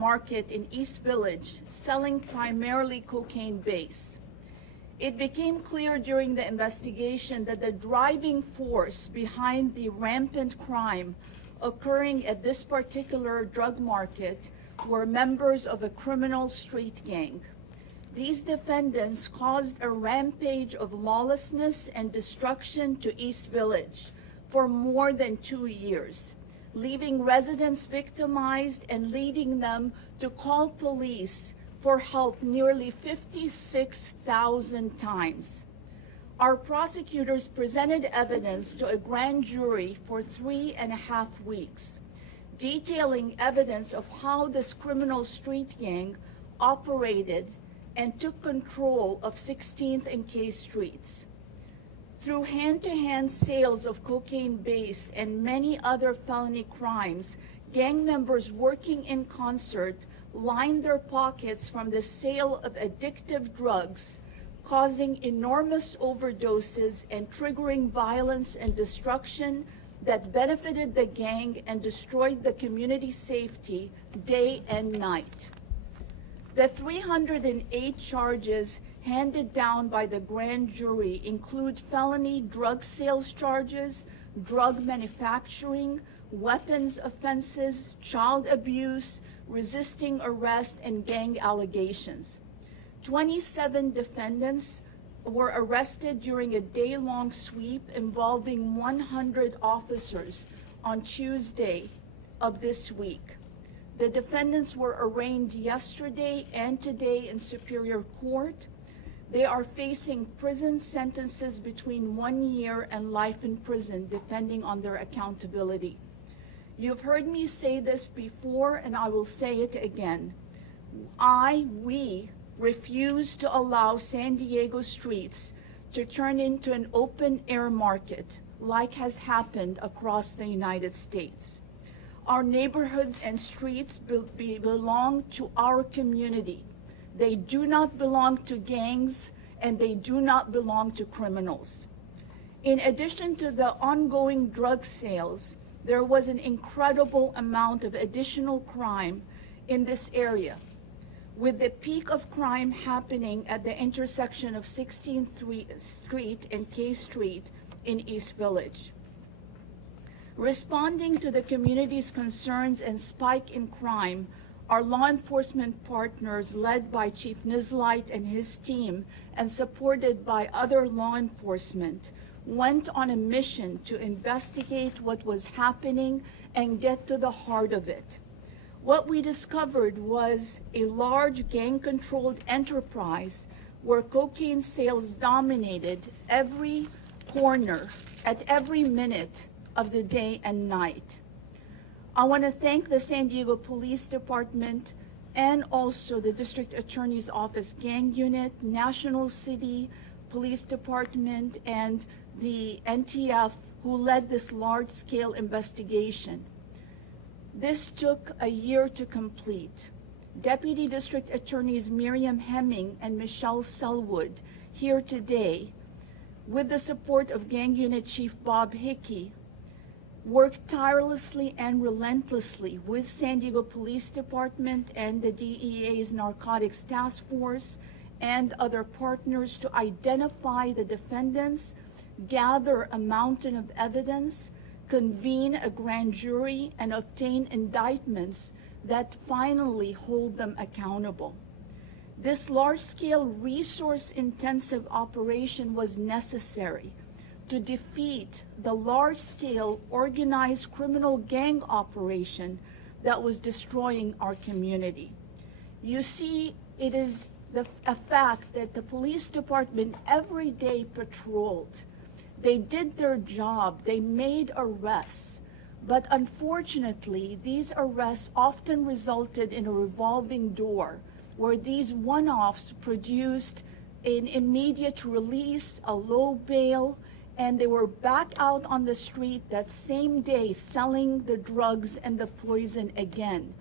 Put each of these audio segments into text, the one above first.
market in East Village selling primarily cocaine base. It became clear during the investigation that the driving force behind the rampant crime occurring at this particular drug market were members of a criminal street gang. These defendants caused a rampage of lawlessness and destruction to East Village for more than 2 years, leaving residents victimized and leading them to call police for help nearly 56,000 times. Our prosecutors presented evidence to a grand jury for 3.5 weeks, detailing evidence of how this criminal street gang operated and took control of 16th and K streets. Through hand-to-hand sales of cocaine base and many other felony crimes, gang members working in concert lined their pockets from the sale of addictive drugs, causing enormous overdoses and triggering violence and destruction that benefited the gang and destroyed the community safety day and night. The 308 charges handed down by the grand jury include felony drug sales charges, drug manufacturing, weapons offenses, child abuse, resisting arrest, and gang allegations. 27 defendants were arrested during a day-long sweep involving 100 officers on Tuesday of this week. The defendants were arraigned yesterday and today in Superior Court. They are facing prison sentences between 1 year and life in prison, depending on their accountability. You've heard me say this before, and I will say it again. We refuse to allow San Diego streets to turn into an open-air market like has happened across the United States. Our neighborhoods and streets belong to our community. They do not belong to gangs, and they do not belong to criminals. In addition to the ongoing drug sales, there was an incredible amount of additional crime in this area, with the peak of crime happening at the intersection of 16th Street and K Street in East Village. Responding to the community's concerns and spike in crime, our law enforcement partners, led by Chief Nizlight and his team and supported by other law enforcement, went on a mission to investigate what was happening and get to the heart of it. What we discovered was a large gang-controlled enterprise where cocaine sales dominated every corner at every minute of the day and night. I want to thank the San Diego Police Department and also the District Attorney's Office Gang Unit, National City Police Department, and the NTF who led this large-scale investigation. This took a year to complete. Deputy District Attorneys Miriam Hemming and Michelle Selwood here today, with the support of Gang Unit Chief Bob Hickey, worked tirelessly and relentlessly with San Diego Police Department and the DEA's Narcotics Task Force and other partners to identify the defendants, gather a mountain of evidence, convene a grand jury, and obtain indictments that finally hold them accountable. This large-scale, resource-intensive operation was necessary to defeat the large-scale organized criminal gang operation that was destroying our community. You see, it is a fact that the police department every day patrolled. They did their job, they made arrests, but unfortunately, these arrests often resulted in a revolving door where these one-offs produced an immediate release, a low bail, and they were back out on the street that same day selling the drugs and the poison again,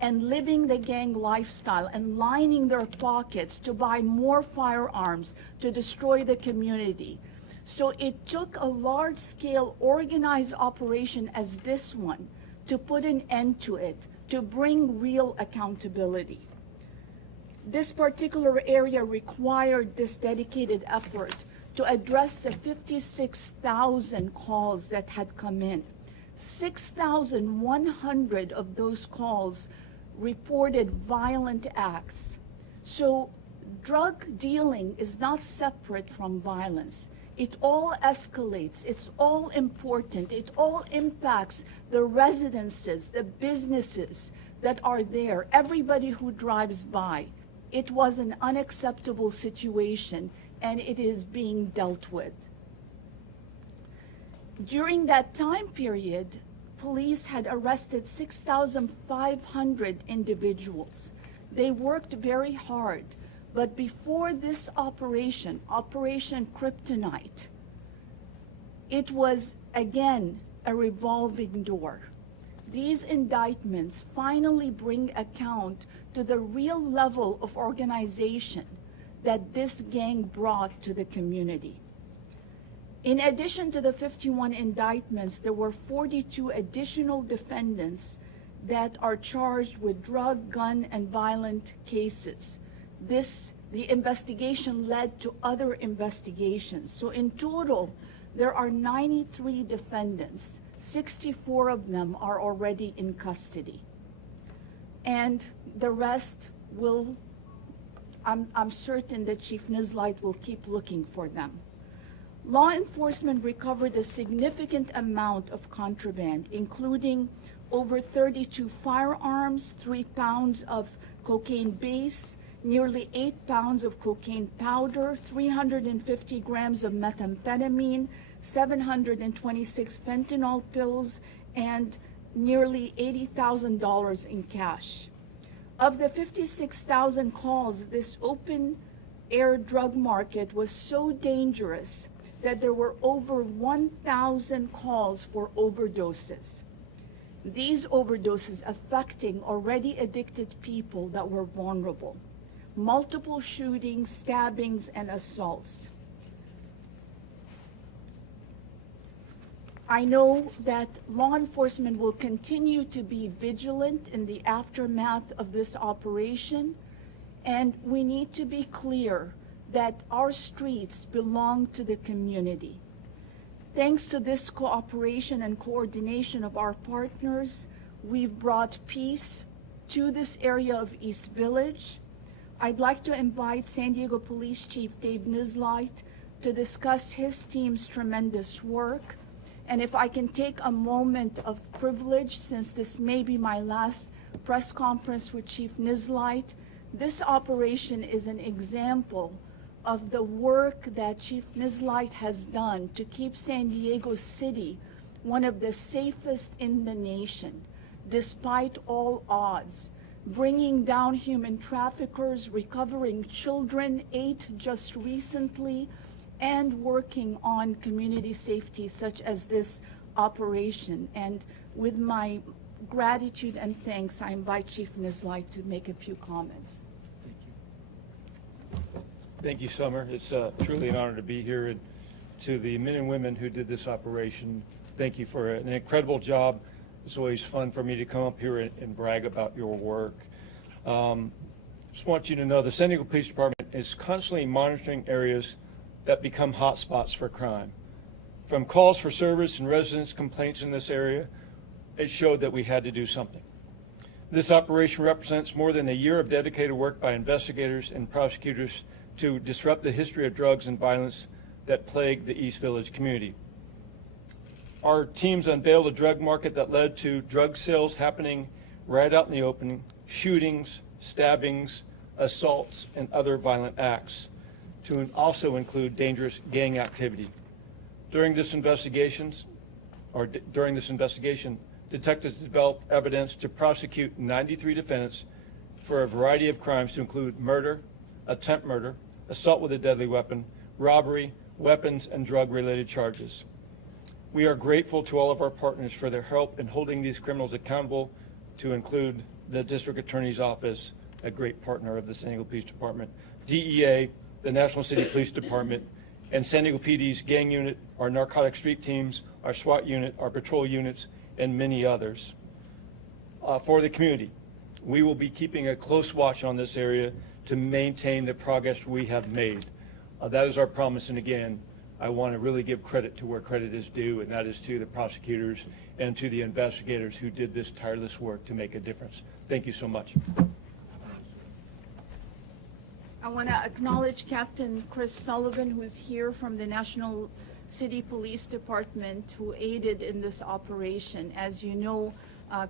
and living the gang lifestyle and lining their pockets to buy more firearms to destroy the community. So it took a large-scale organized operation as this one to put an end to it, to bring real accountability. This particular area required this dedicated effort to address the 56,000 calls that had come in. 6,100 of those calls reported violent acts. So drug dealing is not separate from violence. It all escalates, it's all important, it all impacts the residences, the businesses that are there, everybody who drives by. It was an unacceptable situation, and it is being dealt with. During that time period, police had arrested 6,500 individuals. They worked very hard, but before this operation, Operation Kryptonite, it was again a revolving door. These indictments finally bring account to the real level of organization that this gang brought to the community. In addition to the 51 indictments, there were 42 additional defendants that are charged with drug, gun, and violent cases. The investigation led to other investigations. So in total, there are 93 defendants. 64 of them are already in custody. And the rest will, I'm certain that Chief Nizlight will keep looking for them. Law enforcement recovered a significant amount of contraband, including over 32 firearms, 3 pounds of cocaine base, nearly 8 pounds of cocaine powder, 350 grams of methamphetamine, 726 fentanyl pills, and nearly $80,000 in cash. Of the 56,000 calls, this open air drug market was so dangerous that there were over 1,000 calls for overdoses. These overdoses affecting already addicted people that were vulnerable. Multiple shootings, stabbings, and assaults. I know that law enforcement will continue to be vigilant in the aftermath of this operation, and we need to be clear that our streets belong to the community. Thanks to this cooperation and coordination of our partners, we've brought peace to this area of East Village. I'd like to invite San Diego Police Chief Dave Nizlight to discuss his team's tremendous work. And if I can take a moment of privilege, since this may be my last press conference with Chief Nizlight, this operation is an example of the work that Chief Nizlight has done to keep San Diego City one of the safest in the nation, despite all odds, bringing down human traffickers, recovering children, 8 just recently, and working on community safety such as this operation. And with my gratitude and thanks, I invite Chief Nizlight to make a few comments. Thank you, Summer. It's truly an honor to be here, and to the men and women who did this operation, thank you for an incredible job. It's always fun for me to come up here and brag about your work. Just want you to know the San Diego Police Department is constantly monitoring areas that become hotspots for crime. From calls for service and residents' complaints in this area, it showed that we had to do something. This operation represents more than a year of dedicated work by investigators and prosecutors to disrupt the history of drugs and violence that plague the East Village community. Our teams unveiled a drug market that led to drug sales happening right out in the open, shootings, stabbings, assaults, and other violent acts, to also include dangerous gang activity. During this investigation, detectives developed evidence to prosecute 93 defendants for a variety of crimes to include murder, attempt murder, assault with a deadly weapon, robbery, weapons, and drug-related charges. We are grateful to all of our partners for their help in holding these criminals accountable, to include the District Attorney's Office, a great partner of the San Diego Police Department, DEA, the National City Police Department, and San Diego PD's gang unit, our narcotic street teams, our SWAT unit, our patrol units, and many others. for the community. We will be keeping a close watch on this area to maintain the progress we have made. That is our promise, and again, I want to really give credit to where credit is due, and that is to the prosecutors and to the investigators who did this tireless work to make a difference. Thank you so much. I want to acknowledge Captain Chris Sullivan, who is here from the National City Police Department, who aided in this operation. As you know,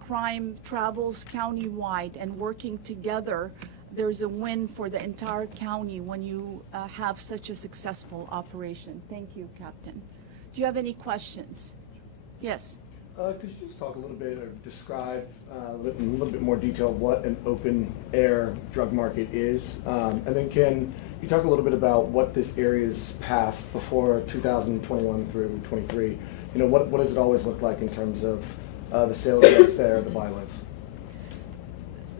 crime travels countywide, and working together, there's a win for the entire county when you have such a successful operation. Thank you, Captain. Do you have any questions? Yes. Could you just talk a little bit or describe in a little bit more detail what an open air drug market is? And then can you talk a little bit about what this area's passed before 2021 through 23? You know, what does it always look like in terms of the sale of drugs there, the violence?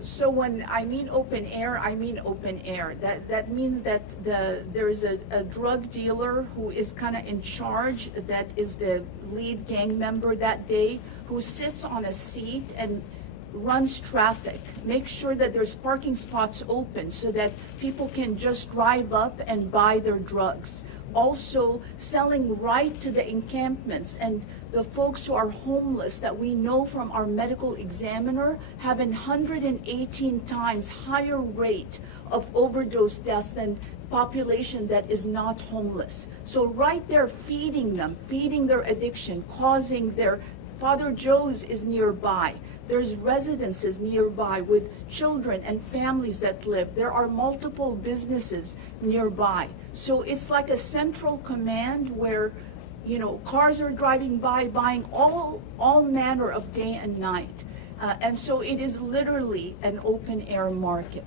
So when I mean open air, I mean open air. That means that there's a drug dealer who is kind of in charge, that is the lead gang member that day, who sits on a seat and runs traffic, makes sure that there's parking spots open so that people can just drive up and buy their drugs. Also selling right to the encampments, and the folks who are homeless that we know from our medical examiner have a 118 times higher rate of overdose deaths than population that is not homeless. So right there feeding them, feeding their addiction, causing their Father Joe's is nearby. There's residences nearby with children and families that live. There are multiple businesses nearby. So it's like a central command where, you know, cars are driving by, buying all manner of day and night. And so it is literally an open air market.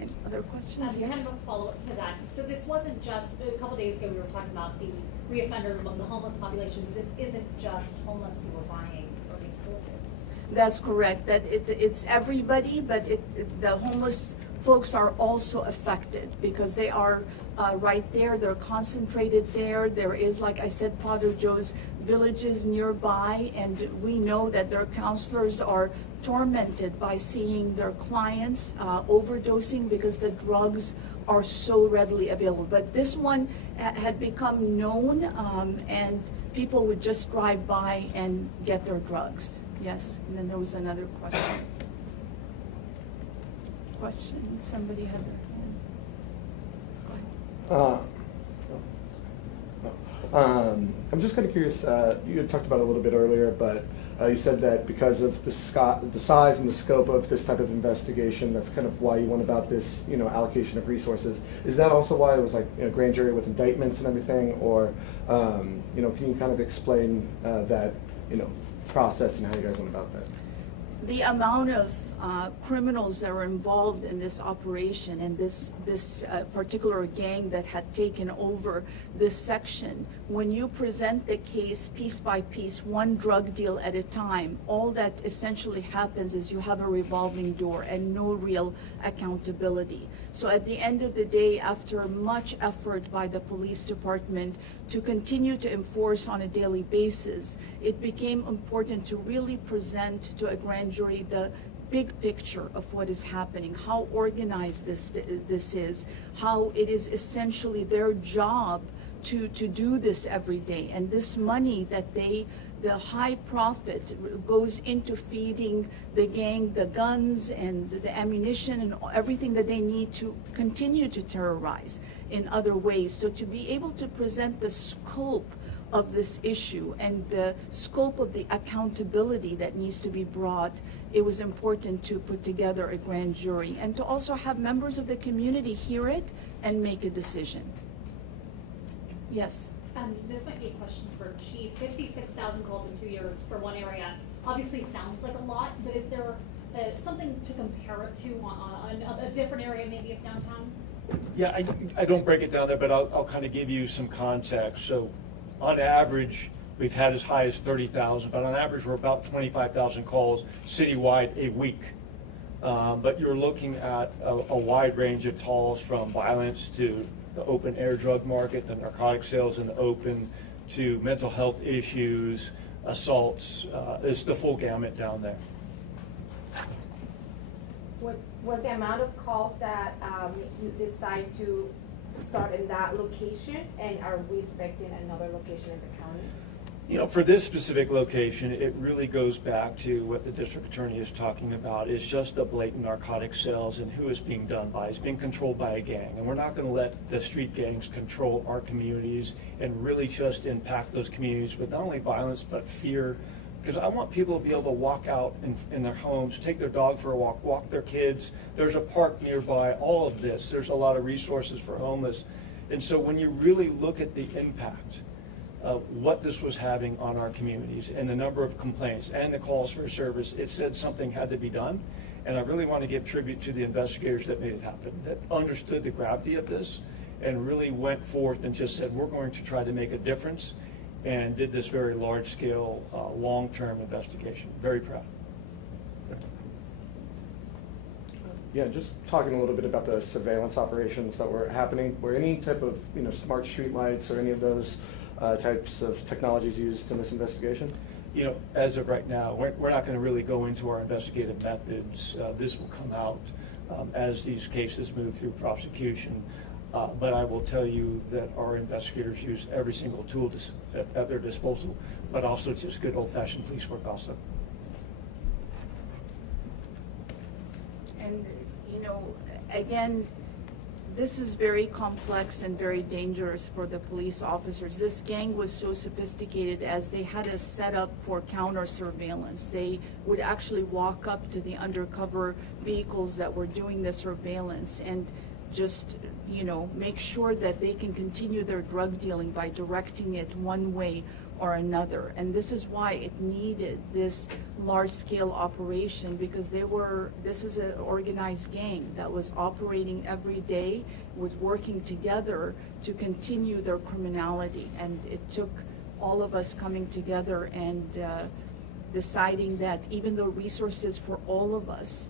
Any other questions? Yes. Kind of a follow-up to that. So this wasn't just, a couple days ago we were talking about the reoffenders among the homeless population. This isn't just homeless who are buying or being sold to. That's correct. That it's everybody, but the homeless folks are also affected because they are right there. They're concentrated there. There is, like I said, Father Joe's villages nearby, and we know that their counselors are tormented by seeing their clients overdosing because the drugs are so readily available. But this one had become known, and people would just drive by and get their drugs. Yes, and then there was another question. Somebody had their hand. Go ahead. I'm just kind of curious, you had talked about it a little bit earlier, but you said that because of the size and the scope of this type of investigation, that's kind of why you went about this, you know, allocation of resources. Is that also why it was like, you know, grand jury with indictments and everything, or you know, can you kind of explain that, you know, process and how you guys went about that? The amount of criminals that were involved in this operation, and this particular gang that had taken over this section, when you present the case piece by piece, one drug deal at a time, all that essentially happens is you have a revolving door and no real accountability. So at the end of the day, after much effort by the police department to continue to enforce on a daily basis, it became important to really present to a grand jury the big picture of what is happening, how organized this is, how it is essentially their job to do this every day. And this money that the high profit goes into feeding the gang the guns and the ammunition and everything that they need to continue to terrorize in other ways. So to be able to present the scope of this issue and the scope of the accountability that needs to be brought, it was important to put together a grand jury and to also have members of the community hear it and make a decision. Yes? This might be a question for Chief. 56,000 calls in 2 years for one area obviously sounds like a lot, but is there something to compare it to on a different area maybe of downtown? Yeah, I don't break it down there, but I'll kind of give you some context. So on average, we've had as high as 30,000, but on average, we're about 25,000 calls citywide a week. But you're looking at a wide range of calls, from violence to the open air drug market, the narcotic sales in the open, to mental health issues, assaults. It's the full gamut down there. What was the amount of calls that you decide to start in that location, and are we expecting another location in the county? You know, for this specific location, it really goes back to what the district attorney is talking about. It's just the blatant narcotic sales and who it's being done by. It's being controlled by a gang, and we're not going to let the street gangs control our communities and really just impact those communities with not only violence but fear. Because I want people to be able to walk out in their homes, take their dog for a walk their kids. There's a park nearby, all of this. There's a lot of resources for homeless. And so when you really look at the impact of what this was having on our communities and the number of complaints and the calls for service, it said something had to be done. And I really want to give tribute to the investigators that made it happen, that understood the gravity of this and really went forth and just said, we're going to try to make a difference, and did this very large-scale, long-term investigation. Very proud. Yeah, just talking a little bit about the surveillance operations that were happening. Were any type of smart street lights or any of those types of technologies used in this investigation? You know, as of right now, we're not going to really go into our investigative methods. This will come out as these cases move through prosecution. But I will tell you that our investigators use every single tool at their disposal, but also just good old-fashioned police work also. And, again, this is very complex and very dangerous for the police officers. This gang was so sophisticated as they had a setup for counter surveillance. They would actually walk up to the undercover vehicles that were doing the surveillance and just make sure that they can continue their drug dealing by directing it one way or another. And this is why it needed this large-scale operation, because this is an organized gang that was operating every day, was working together to continue their criminality. And it took all of us coming together and deciding that even though resources for all of us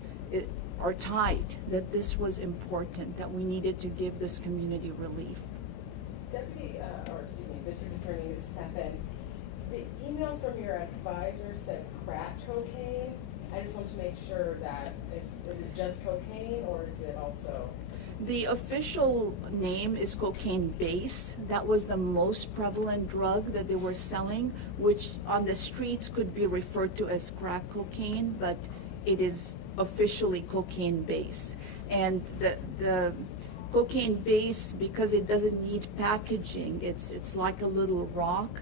are tied, that this was important, that we needed to give this community relief. District Attorney Stephan, the email from your advisor said crack cocaine. I just want to make sure that, is it just cocaine or is it also? The official name is cocaine base. That was the most prevalent drug that they were selling, which on the streets could be referred to as crack cocaine, but it is officially cocaine base. And the cocaine base, because it doesn't need packaging, it's like a little rock,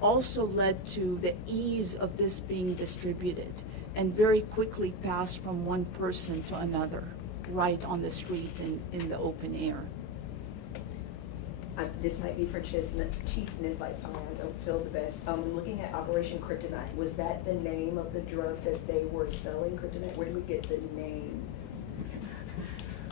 also led to the ease of this being distributed and very quickly passed from one person to another, right on the street in the open air. This might be for Chief Nislight, I don't feel the best. Looking at Operation Kryptonite, was that the name of the drug that they were selling, Kryptonite? Where did we get the name?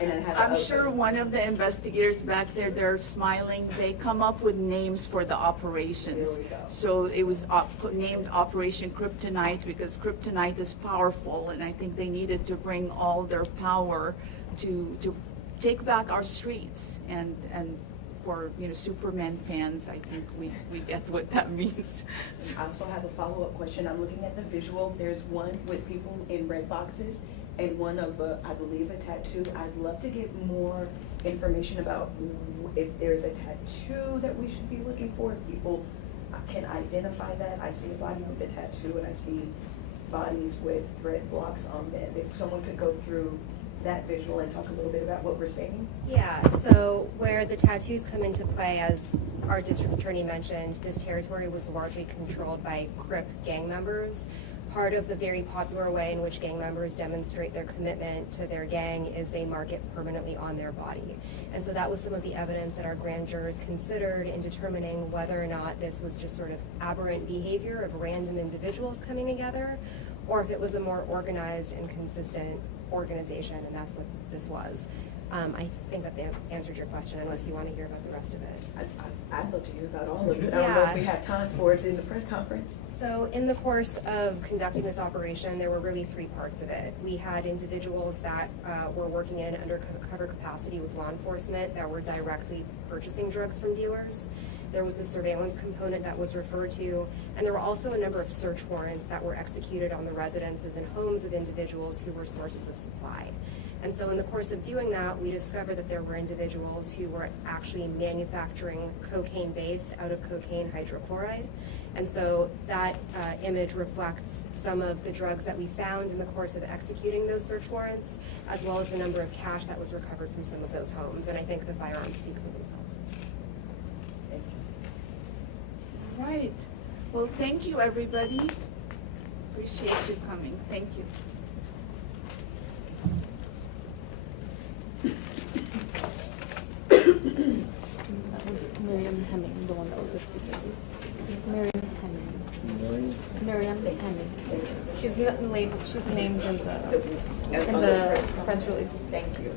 And then I'm sure one of the investigators back there, they're smiling. They come up with names for the operations. There we go. So it was named Operation Kryptonite because kryptonite is powerful, and I think they needed to bring all their power to take back our streets. And for Superman fans, I think we get what that means. I also have a follow-up question. I'm looking at the visual. There's one with people in red boxes and one of, I believe, a tattoo. I'd love to get more information about if there's a tattoo that we should be looking for, if people can identify that. I see a body with a tattoo and I see bodies with red blocks on them. If someone could go through that visual and talk a little bit about what we're seeing. Yeah, so where the tattoos come into play, as our district attorney mentioned, this territory was largely controlled by Crip gang members. Part of the very popular way in which gang members demonstrate their commitment to their gang is they mark it permanently on their body. And so that was some of the evidence that our grand jurors considered in determining whether or not this was just sort of aberrant behavior of random individuals coming together, or if it was a more organized and consistent organization, and that's what this was. I think that they answered your question, unless you want to hear about the rest of it. I'd love to hear about all of it. I don't know if we have time for it in the press conference. So in the course of conducting this operation, there were really three parts of it. We had individuals that were working in an undercover capacity with law enforcement that were directly purchasing drugs from dealers. There was the surveillance component that was referred to, and there were also a number of search warrants that were executed on the residences and homes of individuals who were sources of supply. And so in the course of doing that, we discovered that there were individuals who were actually manufacturing cocaine base out of cocaine hydrochloride. And so that image reflects some of the drugs that we found in the course of executing those search warrants, as well as the number of cash that was recovered from some of those homes. And I think the firearms speak for themselves. Thank you. All right. Well, thank you, everybody. Appreciate you coming. Thank you. That was Miriam Hemming, the one that was just speaking. Miriam Hemming. Miriam Hemming. She's named in the press release. Thank you.